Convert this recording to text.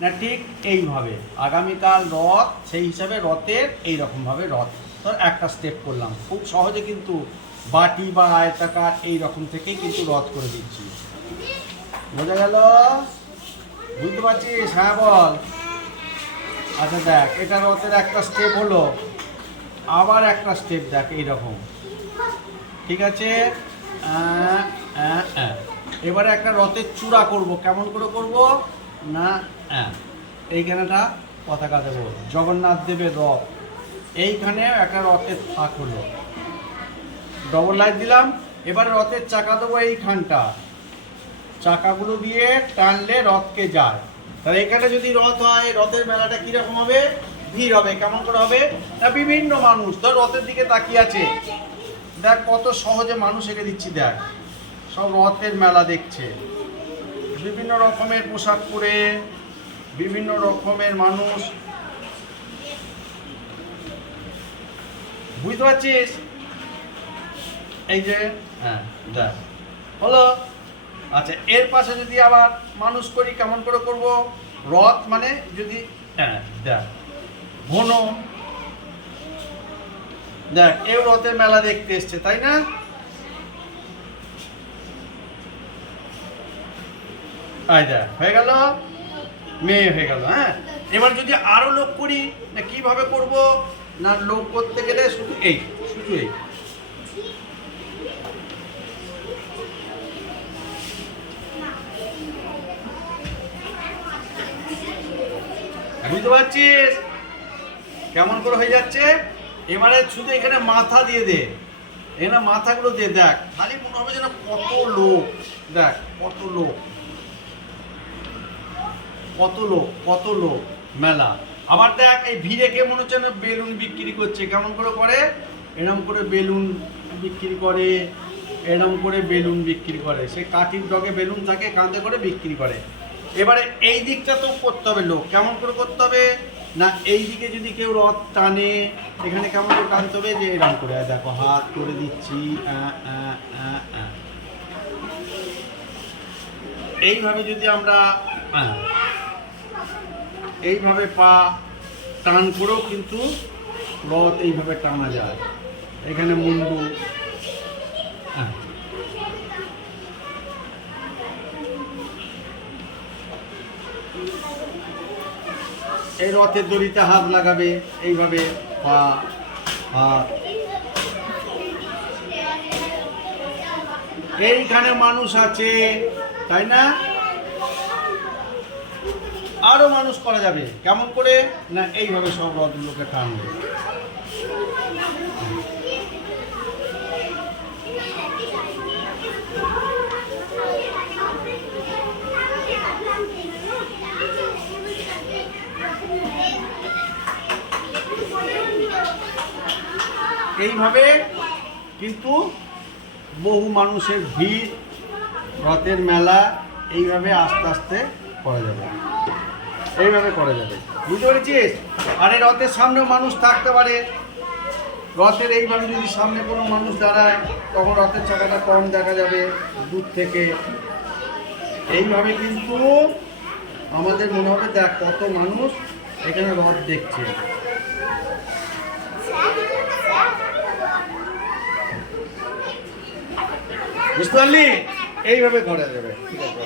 না ঠিক এইভাবে আগামীকাল রথ, সেই হিসাবে রথের এইরকমভাবে রথ তো একটা স্টেপ করলাম, খুব সহজে কিন্তু বাটি বা আয়তাকার এই রকম থেকেই কিন্তু রথ করে দিচ্ছি। বোঝা গেল? বুঝতে পারছিস? হ্যাঁ বল। আচ্ছা দেখ, এটা রথের একটা স্টেপ হলো, আবার একটা স্টেপ দেখ এইরকম, ঠিক আছে? এবারে একটা রথের চূড়া করব, কেমন করে করব না এইখানেটা পতাকা দেবো, জগন্নাথ দেবের রথ, এইখানে একটা রথের থাক হলো, ডবল লাইট দিলাম। এবারে রথের চাকা দেবো এইখানটা, চাকাগুলো দিয়ে টানলে রথকে যায়। তাহলে এখানে যদি রথ হয়, রথের মেলাটা কীরকম হবে? ভিড় হবে। কেমন করে হবে না, বিভিন্ন মানুষ ধর রথের দিকে তাকিয়ে আছে, দেখ কত সহজে মানুষ এঁকে দিচ্ছি, দেখ সব রথের মেলা দেখছে, বিভিন্ন রকমের পোশাক পরে বিভিন্ন রকমের মানুষ, বুঝতে পারছিস? এই যে হ্যাঁ দেখ হলো। আচ্ছা, এর পাশে যদি আবার মানুষ করি, কেমন করে করব? রথ মানে যদি দেখ ঘন, দেখ এও রথের মেলা দেখতে এসছে, তাই না? আই দেখ হয়ে গেল, মেয়ে হয়ে গেল। হ্যাঁ, এবার যদি আরো লোক করি, না কিভাবে করব না, লোক করতে গেলে শুধু এই, শুধু এই, বুঝতে পারছিস কেমন করে হয়ে যাচ্ছে? এবারে শুধু এখানে মাথা দিয়ে দে, এখানে মাথাগুলো দিয়ে দেখ, খালি মনে হবে যেন কত লোক, দেখ কত লোক, কত লোক, কত লোক মেলা। আবার দেখ এই ভিড়ে কে মনে হচ্ছে না বেলুন বিক্রি করছে, কেমন করে করে, এরম করে বেলুন বিক্রি করে, এরম করে বেলুন বিক্রি করে, সে কাঠির ডগে বেলুন থাকে, কাঁধে করে বিক্রি করে। এবারে এই দিকটা তো করতে হবে লোক, কেমন করে করতে হবে না, এই দিকে যদি কেউ রথ টানে, এখানে কেমন করে টানতে হবে, যে এরম করে দেখো হাত করে দিচ্ছি, এইভাবে যদি আমরা এইভাবে পা টান করেও কিন্তু রথ এইভাবে টানা যায়। এখানে মুন্ডু, এই রথের দড়িতে হাত লাগাবে, এইভাবে পা হাত, এইখানে মানুষ আছে, তাই না? আরো মানুষ করা যাবে, কেমন করে না, এইভাবে সব রথগুলোকে টানবে। এইভাবে কিন্তু বহু মানুষের ভিড়, রথের মেলা এইভাবে আস্তে আস্তে করা যাবে, এইভাবে করা যাবে, বুঝতে পেরেছিস? আর এই রথের সামনেও মানুষ থাকতে পারে, রথের এইভাবে যদি সামনে কোনো মানুষ দাঁড়ায়, তখন রথের চাকাটা কম দেখা যাবে দূর থেকে। এইভাবে কিন্তু আমাদের মনে হবে দেখ কত মানুষ এখানে রথ দেখছে। বুঝতে পারলি? এইভাবে করা যাবে, ঠিক আছে।